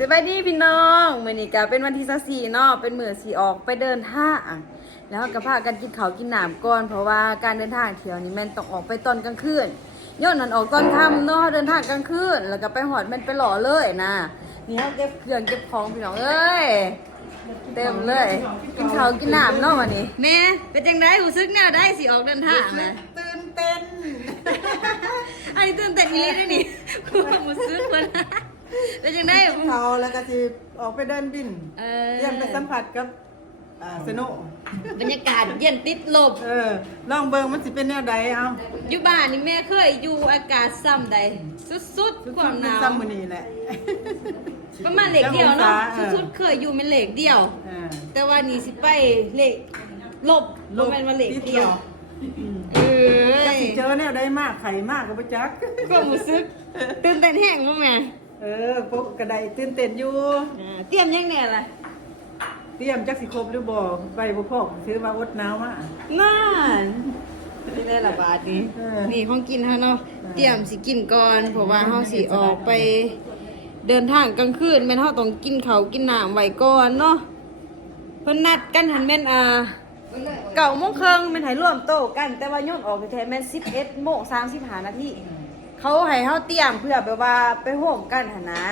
สบายดีพี่น้องมื้อนี้ก็เป็นวันที่24เนาะเป็นมื้อสิออกไปเดินทางแล้วก็พากันกินข้าวกินน้ำก่อน เพราะว่าการเดินทางเที่ยวนี้แม่นต้องออกไปตอนกลางคืนย้อนนั้นออกตอนค่ำเนาะเดินทางกลางคืนแล้วก็ไปหอดแม่นไปหล่อเลยนะนี่เฮาเก็บเครื่องเก็บของพี่น้องเอ้ยเต็มเลย กินข้าวกินน้ำเนาะวันนี้แม่เป็นจังไดรู้สึกแนวได้สิออกเดินทางนะตื่นเต้นอันนี้ตื่นเต้นอีหลีเด้อนี่ความรู้สึกเพิ่น เป็นจังได๋เขาแล้วก็จะออกไปเดินบินเอเตรียมไปสัมผัสกับอ่าสโนบรรยากาศเย็นติดลบเออลองเบิ่งมันสิเป็นแนวใดเอาอยู่บ้านนี่แม่เคยอยู่อากาศซ้ำใด สุดๆความหนาว ซ้ำมื้อนี้แหละ ประมาณเหล็กเดียวเนาะเออ สุดๆเคยอยู่เป็นเหล็กเดียว เออ แต่ว่านี่สิไปเหล็กลบลบเป็นว่าเหล็กเดียวอืมเออจะสิเจอแนวใดมากไข่มากก็บ่จักความรู้สึกตื่นเต้นแห้งบ่แม่ เออพวกกระไดตื่นเต้นอยู่อ่าเตรียมยังแน่ล่ะเตรียมจักสิครบหรือบ่ไปบ่พอซื้อมาอดหนาวมานั่นนี่ได้ละบาทนี้เออนี่ของกินเฮาเนาะเตรียมสิกินก่อนเพราะว่าเฮาสิออกไป เดินทางกลางคืนแม่นเฮาต้องกินข้าวกินน้ำไว้ก่อนเนาะเพิ่นนัดกันหันแม่นอ่าเก้าโมงครึ่งแม่นให้ร่วมโต๊ะกัน แต่ว่าย้อนออกแท้ๆแม่น11โมง35นาที เขาให้เฮาเตรียมเพื่อแบบว่าไปโฮมกันหั่นนะ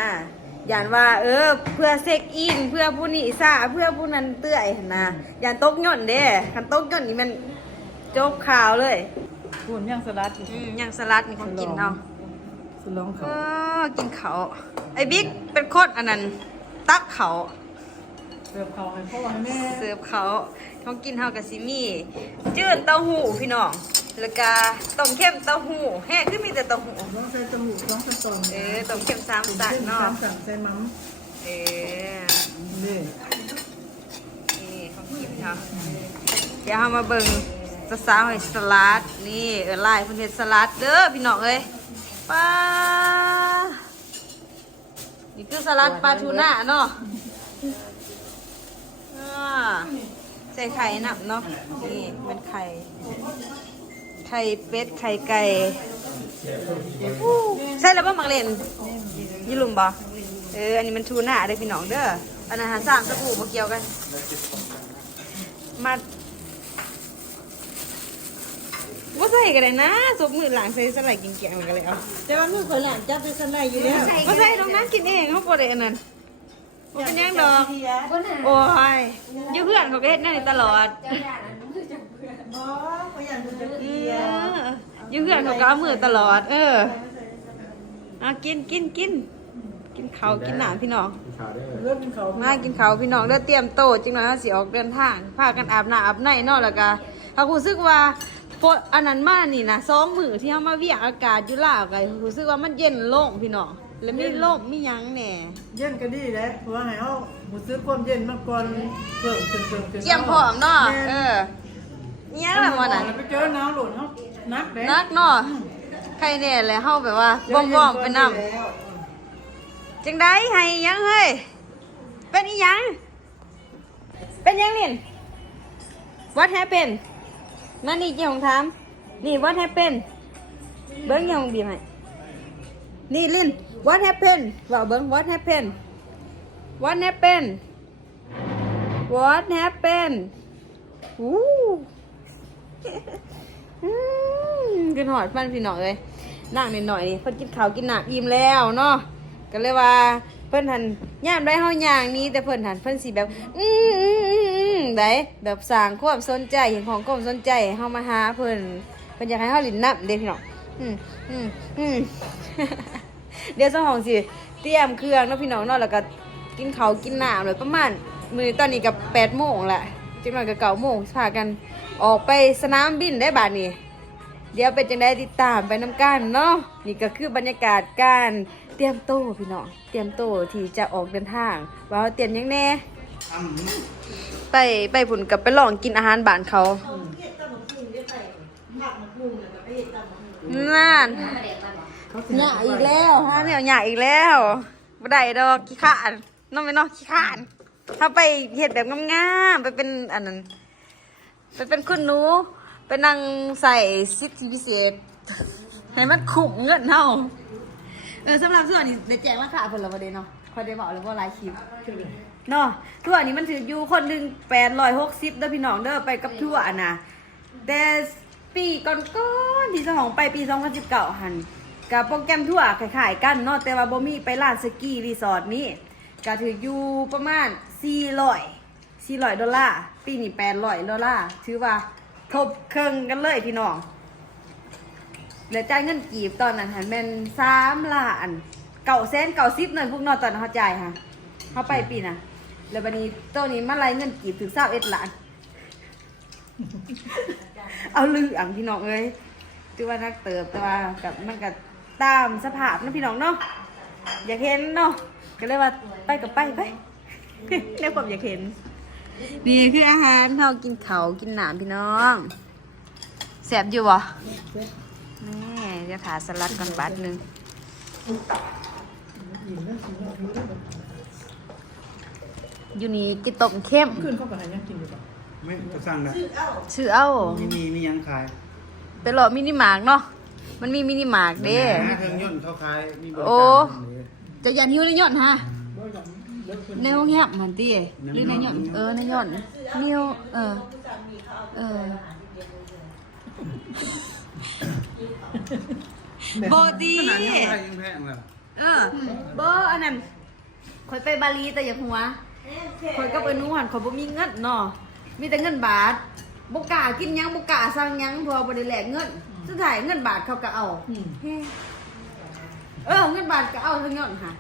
ย่านว่า เออ เพื่อเซ็กอิน เพื่อผู้นี้ซ่าเพื่อผู้นั้นเตื้อยหั่นนะย่านตกย่อนเด้คันตกย่อนนี่มันจบข่าวเลยพูนย่างสลัดอยู่อืมอย่างสลัดนี่ของกินเนาะสลองเอเขาอกินเขาวไอ้บิ๊กเป็นคนอันนั้น ตักเขาวเสิร์ฟเขาให้พ่อให้แม่เสิร์ฟเขาวของกินเฮากับซิมี่จืดเต้าหู้พี่น้อง แล้วก็ต้มเข้มเต้าหู้แห้คือมีแต่เต้าหู้ต้องใส่จมูกต้องใส่ตอนเออต้มเข้มสามสันเนาะสั่งใส่มัมเออนี่นี่ของกินเฮาเดี๋ยวเฮามาเบิ่งสสาวให้สลัดนี่เออลายเพิ่นเฮ็ดสลัดเด้อพี่น้องเอ้ยป้านี่คือสลัดปลาทูน่าเนาะอ่าใส่ไข่หนับเนาะนี่เป็นไข่ ไข่เป็ด ไข่ไก่อู้ใช่แล้วป่ะมักเล่นยี่ลุมบ่เออ อันนี้มันทูน่าเด้อพี่น้องเด้ออันนั้นหาสามสบู่มาเกี่ยวกัน มาว่าใส่กันเลยนะซบมือหลังใส่สไลด์กินแกงเหมือนกันเลยเอาแต่ว่ามือข่อยหลานจับไปสันไดอยู่แล้วว่าใส่ตรงนั้นกินเองเขาปวดเลยอันนั้นบ่เป็นหยังดอก โอ้ยอยูเพื่อนเขาก็เฮ็ดแนั่นนี่ตลอด อ๋อข่อยอยากดูจะเอเกียออยูเพื่อนเขาก็เอามือตลอด เออเอากินกินกินกินข้าวกินหนามพี่น้องเริ่มเขามากินข้าวพี่น้องเด้อเตรียมโต๊ะจริงหน่อยเราสิออกเดินทางพากันอาบน้ำอาบในเนาะแล้วก็เขารู้สึกว่าฝนอันนั้นมานี่นะสองมือที่เฮามาเวียงอากาศอยู่ลาวก็รู้สึกว่ามันเย็นลงพี่น้องแล้วมีลมมีหยังแหน่เย็นก็ดีแหล้วเพราะว่าให้เอาหมูซื้อความเย็นมาก่อนเพิ่มเติมเติมเติมเตรียมพร้อมเนาะเออ อิหยังล่ะมันน่ะ ไปเจอน้ำหล่นเขานักเด้นักเนาะใครแน่เลยเฮาแบบว่าว่องๆไปนำจังได้ให้หยังเฮ้ย เป็นอีหยัง เป็นหยังนี่ What happened นั่นนี่เจ้าของถาม นี่ What happened เบิ้งเจ้าของบีบให้นี่ลิน What happened ว่าเบิ้ง What happened What happened What happened อู้อืม กินหอดฟันพี่น้องเลยนั่งนิดหน่อยนี่เพิ่นกินข้าวกินน้ำอิ่มแล้วเนาะก็เลยว่าเพิ่นหันย่ามได้เฮาย่างนี้แต่เพิ่นหันเพิ่นสิแบบ อืมได้แบบสร้างความสนใจเห็นของความสนใจห้เฮามาหาเพิ่นเพิ่นอยากให้เฮาลิ้นน้ำเด้พี่น้องอืมอืมอืมเดี๋ยวเจ้าของสิเตรียมเครื่องเนาะพี่น้องเนาะแล้วก็กินข้าวกินน้ำเลยประมาณมื้อตอนนี้ก็8โมงละจังหน่อยก็9โมงพากัน ออกไปสนามบินได้บาดนี้ เดี๋ยวเป็นจังได้ติดตามไปน้ำกันเนาะนี่ก็คือบรรยากาศการเตรียมโตวพี่น้องเตรียมโตวที่จะออกเดินทางว่าเราเตรียมยังแน่ไปไปผุนกับไปลองกินอาหารบ้านเขานั่นหยาอีกแล้วฮะเนี่ยหยาอีกแล้วบ่ได้ดอกขี้ขานน้องไม่นอกขี้ขาน ถ้าไปเฮ็ดแบบงามๆไปเป็นอันนั้น ไปเป็นคุณหนู ไปนั่งใส่สิทธิพิเศษ ให้มันคุ้มเงินเท่าเออสำหรับส่วนนี้เดี๋ยวแจ้งว่าขาเพิ่นละประเด็นเนาะคอยได้บอกเลยว่าหลายคลิปเนาะทั่วนี้มันถืออยู่คนหนึ่งแปดร้อยหกสิบเด้อพี่น้องเด้อไปกับทั่วอะนะแต่ปีก่อนๆที่สองไปปีสองพันสิบเก้าหันกับโปรแกรมทั่วคล้ายๆกันเนาะแต่ว่าบ่มีไปร้านสกีรีสอร์ทนี้ก็ถืออยู่ประมาณสี่ ร้อยสี่ร้อยดอลลาร์ปีนี้แปดร้อยดอลลาร์ถือว่าทบเครื่องกันเลยพี่น้องเหลือจ่ายเงินกีบตอนนั้นหันเป็นสามล้านเก่าแสนเก่าซิบหน่อยพวกนอนตอนเขาจ่ายค่ะเขาไปปีน่ะ แล้วบันนี้ตัวนี้มาไล่เงินกีบถึงเศร้าเอ็ดล้าน เอาลืออ่างพี่น้องเอ้ยถือว่านักเติบแต่ว่ากับมันกับตามสภาพนะพี่น้องเนาะอยากเห็นเนาะก็เลยว่าไปกับไปไปในความอยากเห็น นี่คืออาหารเรากินเขาวกินหนามพี่น้องแสบอยู่บ่นี่เดี๋ยวถาสลัดก่อนบาทหนึ่งอยู่นี่กินต้มเข้มขึ้นเข้าไปหายังกินอยู่ป่ะไม่จะสั่งนะชื่อเอามีมีมียังขายไปหล่อมินิมาร์กเนาะมันมีมินิมาร์กเด้หาเครื่องยนต์เขาขายมีบริโอ้การจะยันหิวในย่อนฮะ ในห้องแฮบมันตีหรือในย่อนเออในย่อนนิวเออเออโบดีขนาดยังขายยังแพงเลยเออโบอันนั้นคอยไปบาลีแต่อย่าหัวคอยก็ไปนู่นคอยบ่มีเงินเนาะมีแต่เงินบาทบ่กล้ากินหยังบ่กล้าสั่งหยังเพอบ่ได้แลกเงินสุดท้ายเงินบาทเขาก็เอาเฮ้เออเงินบาทก็เอาทั้งย่อนค่ะ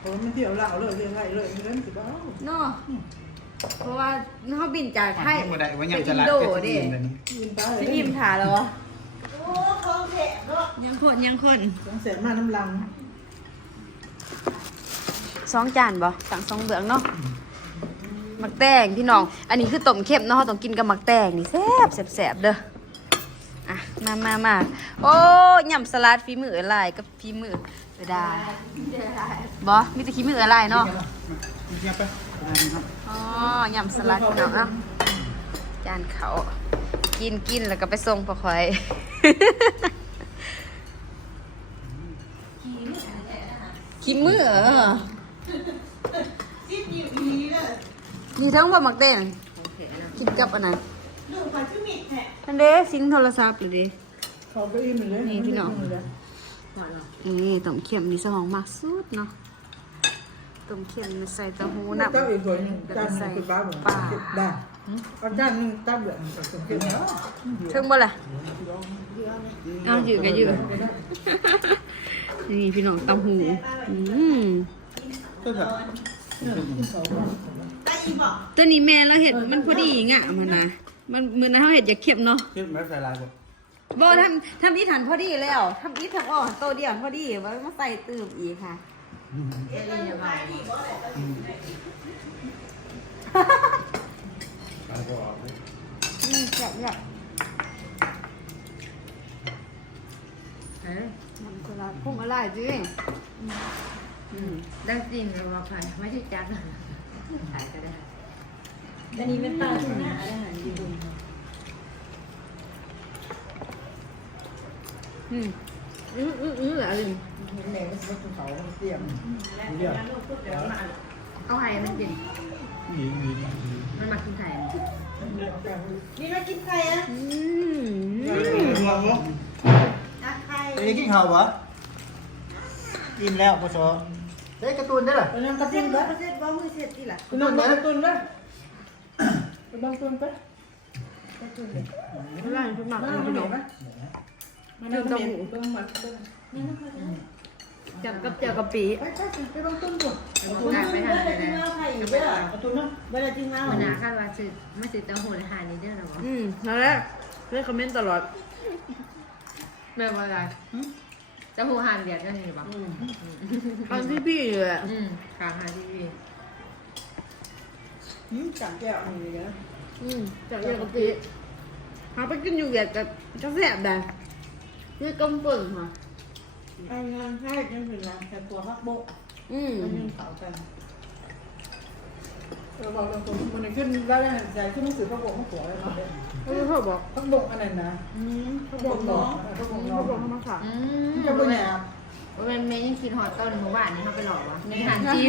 โอ้มันเที่ยวเหล่าเลยเรื่องไรเลยเงินสิบ้าเนาะเพราะว่าเขาบินจากไทยไม่ได้ว่าไปยังอิจะนรัดโดก็จะเด้กินแบบนี้กินไปสิพิมพ์ถาแล้ววะยังคนยังคนสองแสนมาน้ำลังสองจานบ่สั่งสองเบืองเนาะหมักแตงพี่น้อง อันนี้คือต้มเค็มเนาะเราต้องกินกับหมักแตงนี่แซ่บแซ่บแซ่บเด้ออะมามามาโอ้ยำสลัดฝีมืออะไรกับฝีมือ เออได้บ่มีแต่ฝีมืออะไรเนาะมีเทียบไปได้ครับอ๋อยำสลัดพี่น้องเนาะจานเขากินกินแล้วก็ไปส่งปะคอยขี้มือเหรอมีทั้งบะหมักแดงกินกับอันนั้นทันเด้สิงโทรศัพท์เลยเด้เขาก็อิ่ม เลยนี่พี่น้องนี่ต้มเค็มนี่สมองมากสุดเนาะต้มเค็มใส่เต้าหู้น้ำเต้าอีกคนจานนึงคือบ้าบ่ปลาได้เอาจานนึงตั้งเดือถึงบ่ล่ะเอายู่กันยู่นี่พี่น้องเต้าหู้อืมตัวนี้แม่เราเห็ดมันพอดีอย่างอะมันนะมันมือนะเขาเห็ดอย่าเข็มเนาะเคิดแบบใส่ลายบ่ บทำทำอีถันพอดีแล้วทำอีทำออกโตวเดียวพอดีไว้มาใส่ตื่มอีกค่ะลายบ่ออกเลยอืมแบบแบบมันก็ละพุ่งอะไรจริงอืมได้จริงหรือว่าใครไม่ใช่จักรขายก็ได้อันนี้เป็นปลาทูน่าอาหารญี่ปุ่น อืมอืมอืมอืมอะไรแม่ก็ซื้อเขาเตรียมเดี๋ยวเอาไข่มันกินมีมีมันมากินไข่นี่มากินไข่อะอืมหัวมุกอะไข่ไปกินข้าววะกินแล้วพอสอได้ยการ์ตูนได้เหรอไปนั่งกระตุ้นปเสร็จบ้องมือเสร็จที่ละไปนั่งกระตุ้นไปไปนั่งกระตุ้นไปร้านคุณหมักมาขนหนู มไหมมานั่งเมียต้องมาจับกับเจียวกะปิไปไปไปนั่งตุ้นก่อนได้ไปทานได้เลยกระตุ้นนะเวลาจริงมาวันหน้าคาดว่าซื้อไม่ซื้อเต้าหู้และหานี้ได้หรอวะอืมนั่นแหละเล่นคอมเมนต์ตลอดแม่ว่าอะไรเต้าหู้หานเดียดก็นี่หรือเปล่าตอนที่พี่อยู่อะอืมขาหาที่พี่จับแก้วนี่นะอืมจากเจียวกะปิหาไปกินอยู่เวียดกับจะแซ่บได้นี่กำปุ่นค่ะอันนั้นให้ยังเป็นร้านแต่ตัวพักโบกอืมมันยังเผากันเราบอกตรงๆมันขึ้นแล้วเนี่ยใจขึ้นหนังสือพักโบกพักหัวเลยเนาะแล้วเขาบอกพักโบกอันไหนนะอืมเขาพักบบออกกน้น้อองงพักโบกน้องเขาบอกเขามาฝากอืจะเป็นแหนบ ว่ามันไม่ยังกินหอดต้นหมู่บ้านนี่เขาไปหลอกวะในอาหารจีน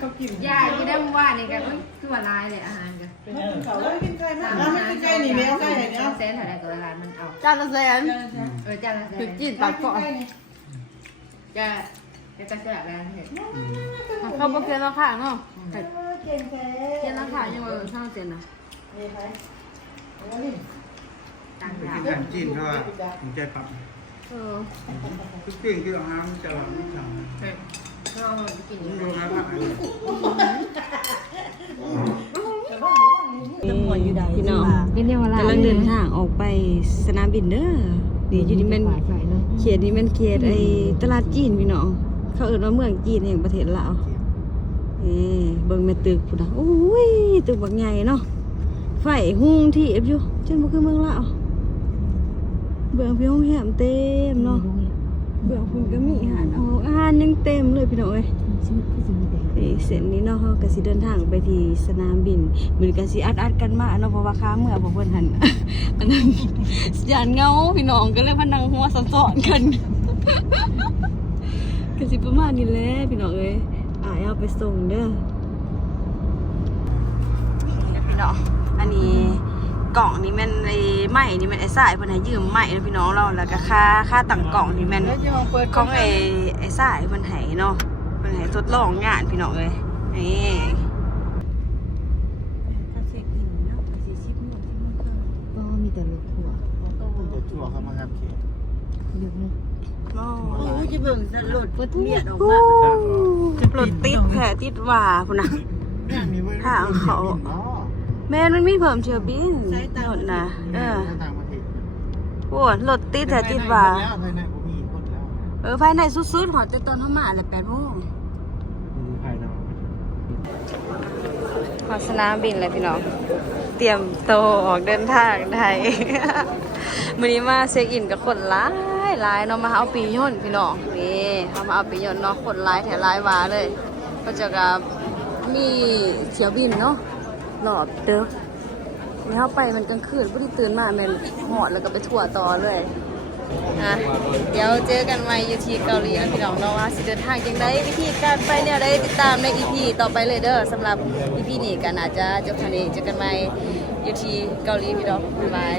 เขากินยาที่ได้หมู่บ้านนี่กันคือว่าลายเลยอาหารกันไม่กินเขาแล้วกินไก่นะอะไม่กินไก่นี่แมวไก่อย่างเงี้ยเซนเท่าไรก็ละลายมันเอาจานละแสนเออจานละแสถึนงจีนปากเกาะจะจะกระเสือกแล้วเห็นเขาบอกเกินราคาเนาะเก่งแท้เกินราคายังว่าเท่าเจนนะนี่ไหมเอานี่ต่างไปดากิวนกันจีนเขาว่าผมใจปรับ เออทุกเรื่องที่เราหามจะหลังไม่ทำเฮ้ยเรากินผมดูนะว่าอะไรพี่น้องกินเดียวละกำลังเดินทางออกไปสนามบินเด้อนี่อยู่นี่แมัน ใส่เนาะเขียนนี่มันเขียนไอ้ตลาดจีนพี่น้องเขาเอิ้นว่าเมืองจีนแห่งประเทศลาวนี่เบิ่งแม่ตึกพุ่นนะโอ้ยตึกบักใหญ่เนาะไฟหุ่งที่เอฟอยู่จนบ่คือเมืองลาว เบื้องพี่ห้องแหมเต็มเนาะเบื้องพุ่นก็มีอาหารเอาอาหารยังเต็มเลยพี่น้องเอ้ยนี่เส้นนี้เนาะเราก็สิเดินทางไปที่สนามบินมือก็สิอัดอัดๆกันมาเนาะเพราะว่าค้าเมื่อบอกเพิ่นหันอันนั้นยานเงาพี่น้องก็เลยพนังหัวซ้อนๆกันก็สิประมาณนี้แหละพี่น้องเอ้ยอ่ายเอาไปส่งเด้อนี่พี่น้องอันนี้ กล่องนี่แมันไอ้ไม้นี่แมันไอ้สายเพิ่นให้ยืมไม้เนาะพี่น้องเราแล้วก็ค่าค่าตั้งกล่องนี่แมันแล้วจะลองเปิดของไอ้ไอ้สายมันไหเนาะมันไหทดลองงานพี่น้องเลยนี่ถ้าเช็คอินเนาะก็สิสิบโมงสิบโมงครึ่งก็มีแต่ลูกหัวตั้งแต่ชั่วเข้ามาครับเขตเยอะเลยโอ้โอ้ยจะเบิ่งสลดเมียดออกโหมารถติดแผลติดว่าพุ่นน่ะอย่างนี้เว้ยทางเขาเนาะ แม่นมันมีเพิ่มเที่ยวบินรถนะเออต่างประเทศโอ้รถติดแผลติดว่าแล้วภายในผมมีคนแล้วเออภายในสุดๆหอแต่ตอนเข้ามาแหละ8โมงดูภายนอกขอสนามบินเลยพี่น้อง เตรียมโตวออกเดินทางไทยมื้อนี้มาเช็คอินกับคนหลายหลายเนาะมาเอาปีย่นต์พี่น้องนี่เขามาเอาปีย่นต์เนาะคนหลายแถวหลายหวาเลย ก็จะกับมีเที่ยวบินเนาะ หลอบเด้อนี่เข้าไปมันกลางคืนผู้ที่ตื่นมาแมันหอดแล้วก็ไปทั่วต่อเลยอะเดี๋ยวเจอกันใหม่ยูที่เกาหลีนะพี่น้องเนาะว่าสิเดินทางยังไงวิธีการไปเนี่ยได้ติดตามในอีพีต่อไปเลยเด้อสำหรับอีพีนี้กันอาจจะจบเท่านี้เจอกันใหม่ยูที่เกาหลีพี่น้องบ๊ายบาย